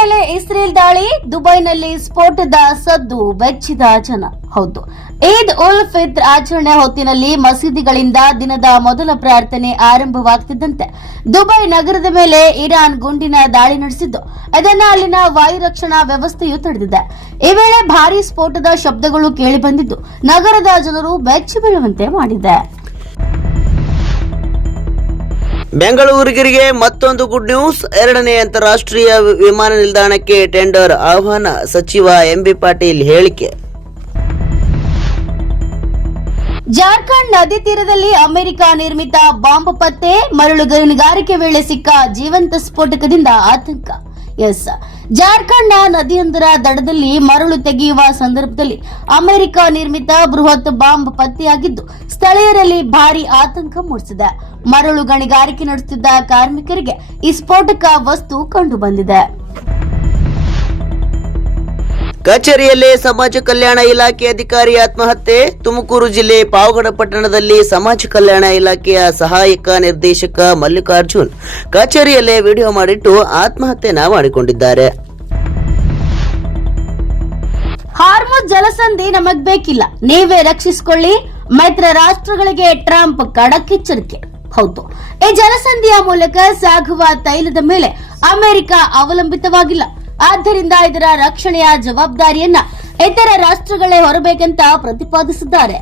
ಮೇಲೆ ಇಸ್ರೇಲ್ ದಾಳಿ, ದುಬೈನಲ್ಲಿ ಸ್ಫೋಟದ ಸದ್ದು, ಬೆಚ್ಚಿದ ಜನ. ಹೌದು, ಈದ್ ಉಲ್ ಫಿತ್ರ್ ಆಚರಣೆ ಹೊತ್ತಿನಲ್ಲಿ ಮಸೀದಿಗಳಿಂದ ದಿನದ ಮೊದಲ ಪ್ರಾರ್ಥನೆ ಆರಂಭವಾಗುತ್ತಿದ್ದಂತೆ ದುಬೈ ನಗರದ ಮೇಲೆ ಇರಾನ್ ಗುಂಡಿನ ದಾಳಿ ನಡೆಸಿದ್ದು, ಇದನ್ನು ಅಲ್ಲಿನ ವಾಯು ರಕ್ಷಣಾ ವ್ಯವಸ್ಥೆಯು ತಡೆದಿದೆ. ಈ ವೇಳೆ ಭಾರೀ ಸ್ಫೋಟದ ಶಬ್ದಗಳು ಕೇಳಿಬಂದಿದ್ದು ನಗರದ ಜನರು ಬೆಚ್ಚಿ ಬೀಳುವಂತೆ ಮಾಡಿದೆ. ಬೆಂಗಳೂರಿಗೆ ಮತ್ತೊಂದು ಗುಡ್ ನ್ಯೂಸ್. 2ನೇ ಅಂತಾರಾಷ್ಟ್ರೀಯ ವಿಮಾನ ನಿಲ್ದಾಣಕ್ಕೆ ಟೆಂಡರ್ ಆಹ್ವಾನ. ಸಚಿವ ಎಂಬಿ ಪಾಟೀಲ್ ಹೇಳಿಕೆ. ಜಾರ್ಖಂಡ್ ನದಿ ತೀರದಲ್ಲಿ ಅಮೆರಿಕ ನಿರ್ಮಿತ ಬಾಂಬ್ ಪತ್ತೆ, ಮರಳು ಗಣಿಗಾರಿಕೆ ವೇಳೆ ಸಿಕ್ಕ ಜೀವಂತ ಸ್ಫೋಟಕದಿಂದ ಆತಂಕ. ಜಾರ್ಖಂಡ್ನ ನದಿಯೊಂದರ ದಡದಲ್ಲಿ ಮರಳು ತೆಗೆಯುವ ಸಂದರ್ಭದಲ್ಲಿ ಅಮೆರಿಕ ನಿರ್ಮಿತ ಬೃಹತ್ ಬಾಂಬ್ ಪತ್ತೆಯಾಗಿದ್ದು ಸ್ಥಳೀಯರಲ್ಲಿ ಭಾರೀ ಆತಂಕ ಮೂಡಿಸಿದೆ. ಮರಳು ಗಣಿಗಾರಿಕೆ ನಡೆಸುತ್ತಿದ್ದ ಕಾರ್ಮಿಕರಿಗೆ ಈ ಸ್ಫೋಟಕ ವಸ್ತು ಕಂಡುಬಂದಿದೆ. ಕಚೇರಿಯಲ್ಲೇ ಸಮಾಜ ಕಲ್ಯಾಣ ಇಲಾಖೆ ಅಧಿಕಾರಿ ಆತ್ಮಹತ್ಯೆ. ತುಮಕೂರು ಜಿಲ್ಲೆ ಪಾವಗಡ ಪಟ್ಟಣದಲ್ಲಿ ಸಮಾಜ ಕಲ್ಯಾಣ ಇಲಾಖೆಯ ಸಹಾಯಕ ನಿರ್ದೇಶಕ ಮಲ್ಲಿಕಾರ್ಜುನ್ ಕಚೇರಿಯಲ್ಲೇ ವಿಡಿಯೋ ಮಾಡಿಟ್ಟು ಆತ್ಮಹತ್ಯೆನ ಮಾಡಿಕೊಂಡಿದ್ದಾರೆ. ಹಾರ್ಮುಜ್ ಜಲಸಂಧಿ ನಮಗ್ ಬೇಕಿಲ್ಲ, ನೀವೇ ರಕ್ಷಿಸಿಕೊಳ್ಳಿ. ಮಿತ್ರ ರಾಷ್ಟ್ರಗಳಿಗೆ ಟ್ರಂಪ್ ಖಡಕ್ ಎಚ್ಚರಿಕೆ. ಹೌದು, ಈ ಜಲಸಂಧಿಯ ಮೂಲಕ ಸಾಗುವ ತೈಲದ ಮೇಲೆ ಅಮೆರಿಕ ಅವಲಂಬಿತವಾಗಿಲ್ಲ. ಆದ್ದರಿಂದ ಇದರ ರಕ್ಷಣೆಯ ಜವಾಬ್ದಾರಿಯನ್ನ ಇತರ ರಾಷ್ಟ್ರಗಳೇ ಹೊರಬೇಕಂತ ಪ್ರತಿಪಾದಿಸಿದ್ದಾರೆ.